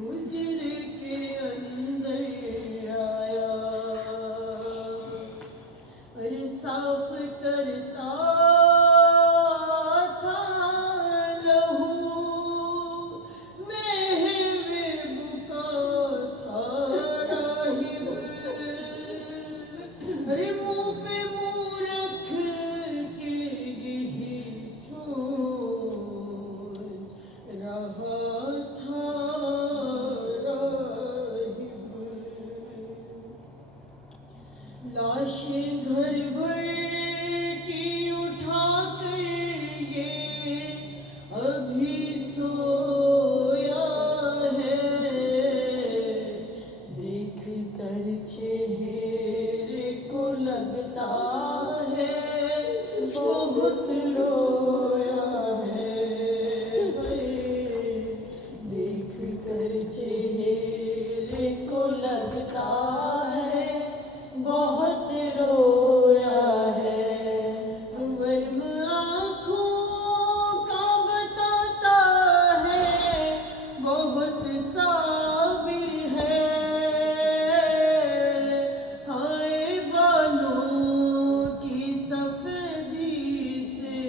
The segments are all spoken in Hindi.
हुजरे के अंदर आया, अरे साफ करता था लहू, महबूबा था राहिब, अरे मुँह पे मुँह रख के यही सोच रहा था राहिब। लाशें घर भर की उठा कर ये अभी सोया है, देख कर चेहरे को लगता है बहुत रोया है, देख कर चेहरे को लगता है बहुत रोया है। वर्म आँखों का बताता है बहुत साबिर है, हाय बालों की सफेदी से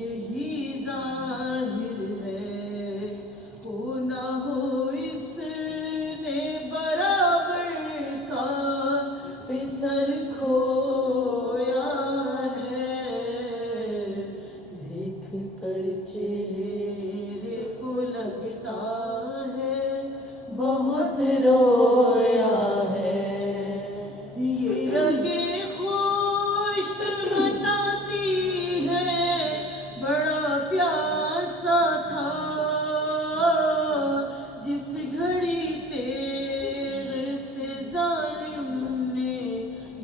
यही जाहिर है, हो ना हो इसने बराबर का पिसर खोया है, देख कर चेहरे को लगता है बहुत रोया है। ये रगे खुश्क बताती है बड़ा प्यासा था, जिस घड़ी तेग से जालिम ने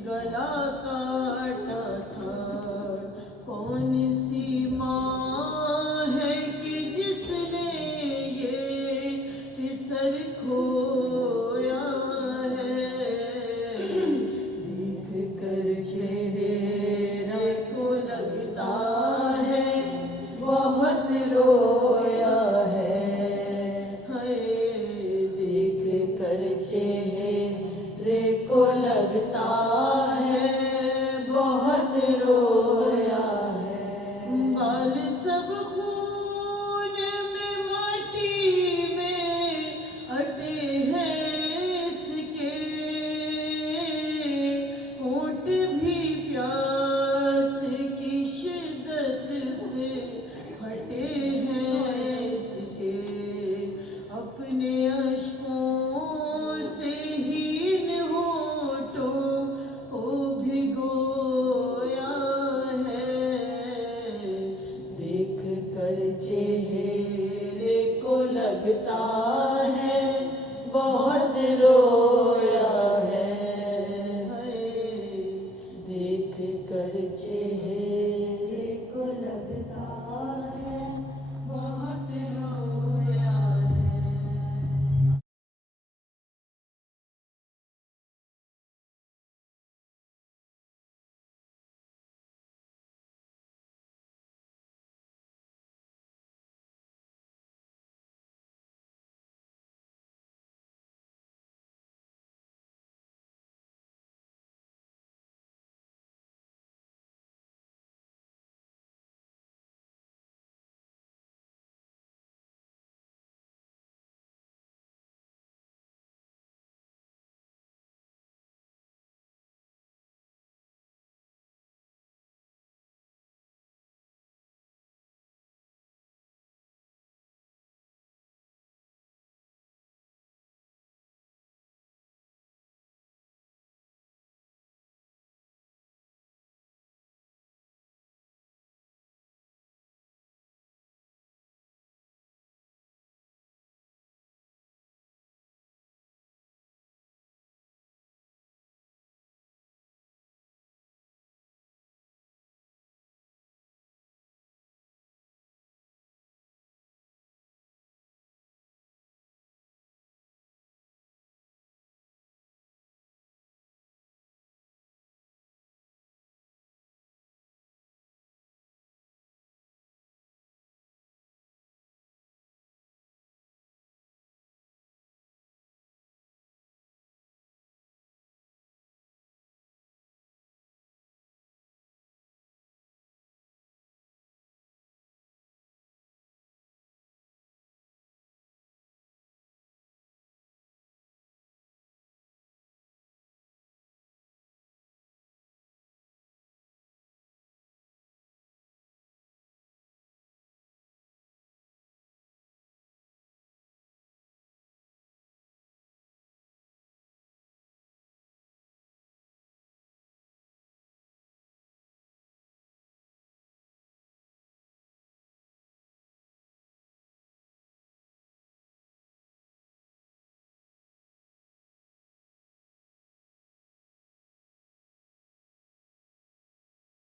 गला काटा था। कौन सी माँ है कि जिसने ये फिसर खोया है, देख कर चेहरे को लगता है बहुत रोया है, देख कर चेहरे को लगता है बहुत रोया है। बाल सब खून में माटी में अटे हैं इसके, होंठ भी प्यास की शिद्दत से फटे हैं इसके, अपने अश्कों से हीन होठों को भिगोया है, देख कर चेहरे को लगता